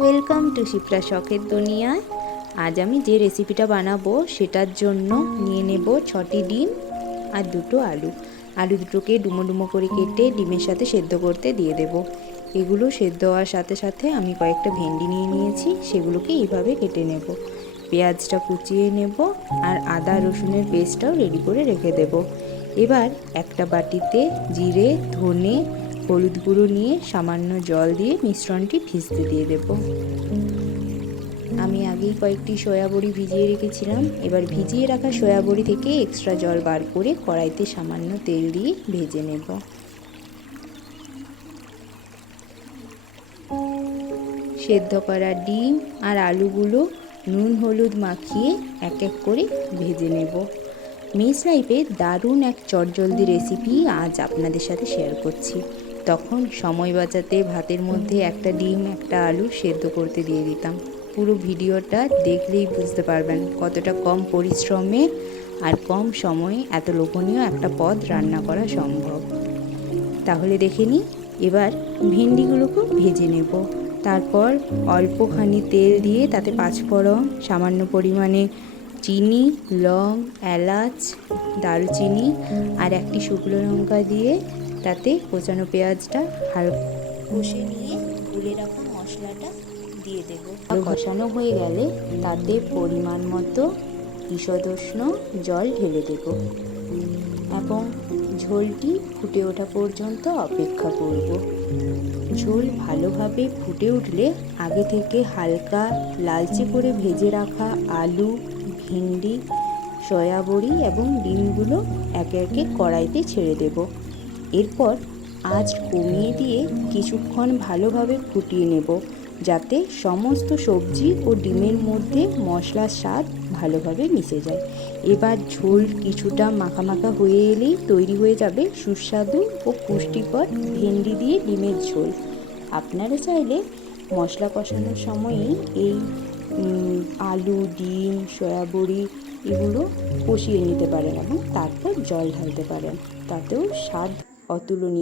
Welcome to Shipra শখের দুনিয়ায়। আজ আমি যে রেসিপিটা বানাবো সেটার জন্য নিয়ে নেব 6টি ডিম আর 2টো আলু। আলু দুটোকে ডুমো ডুমো করে কেটে ডিমের সাথে সেদ্ধ করতে দিয়ে দেব। এগুলো সেদ্ধ হওয়ার সাথে সাথে আমি কয়েকটা ভেন্ডি নিয়ে নিয়েছি, সেগুলোকে এইভাবে কেটে নেব। পেঁয়াজটা কুচিয়ে নেব আর আদা রসুনের পেস্টটাও রেডি করে রেখে দেব। এবার একটা বাটিতে জিরে, ধনে, হলুদ গুঁড়ো নিয়ে সামান্য জল দিয়ে মিশ্রণটি ভিজতে দিয়ে দেব। আমি আগেই কয়েকটি সয়া বড়ি ভিজিয়ে রেখেছিলাম। এবার ভিজিয়ে রাখা সয়া বড়ি থেকে এক্সট্রা জল বার করে কড়াইতে সামান্য তেল দিয়ে ভেজে নেব। সেদ্ধ করা ডিম আর আলুগুলো নুন হলুদ মাখিয়ে এক এক করে ভেজে নেব। মেস লাইফে দারুণ এক চটজলদি রেসিপি আজ আপনাদের সাথে শেয়ার করছি। তখন সময় বাঁচাতে ভাতের মধ্যে একটা ডিম একটা আলু সেদ্ধ করতে দিয়ে দিতাম। পুরো ভিডিওটা দেখলেই বুঝতে পারবেন কতটা কম পরিশ্রমে আর কম সময়ে এত লোভনীয় একটা পদ রান্না করা সম্ভব। তাহলে দেখে নিই। এবার ভেন্ডিগুলোকেও ভেজে নেব। তারপর অল্পখানি তেল দিয়ে তাতে পাঁচফোড়ন, সামান্য পরিমাণে চিনি, লং, এলাচ, দারুচিনি আর একটি শুকনো লঙ্কা দিয়ে তাতে কোচানো পেঁয়াজটা হালকা কষে নিয়ে গুলে রাখা মশলাটা দিয়ে দেব। কষানো হয়ে গেলে তাতে পরিমাণ মতো ঈষদুষ্ণ জল ঢেলে দেব এবং ঝোলটি ফুটে ওঠা পর্যন্ত অপেক্ষা করব। ঝোল ভালোভাবে ফুটে উঠলে আগে থেকে হালকা লালচে করে ভেজে রাখা আলু, ভেন্ডি, সয়া বড়ি এবং ডিমগুলো একে একে কড়াইতে ছেড়ে দেব। এরপর আঁচ কমিয়ে দিয়ে কিছুক্ষণ ভালোভাবে ফুটিয়ে নেব, যাতে সমস্ত সবজি ও ডিমের মধ্যে মশলার স্বাদ ভালোভাবে মিশে যায়। এবার ঝোল কিছুটা মাখা মাখা হয়ে এলেই তৈরি হয়ে যাবে সুস্বাদু ও পুষ্টিকর ভেন্ডি দিয়ে ডিমের ঝোল। আপনারা চাইলে মশলা কষানোর সময়ই এই আলু, ডিম, সয়া বড়ি এগুলো কষিয়ে নিতে পারেন এবং তারপর জল ঢালতে পারেন, তাতেও স্বাদ অতুলনীয়।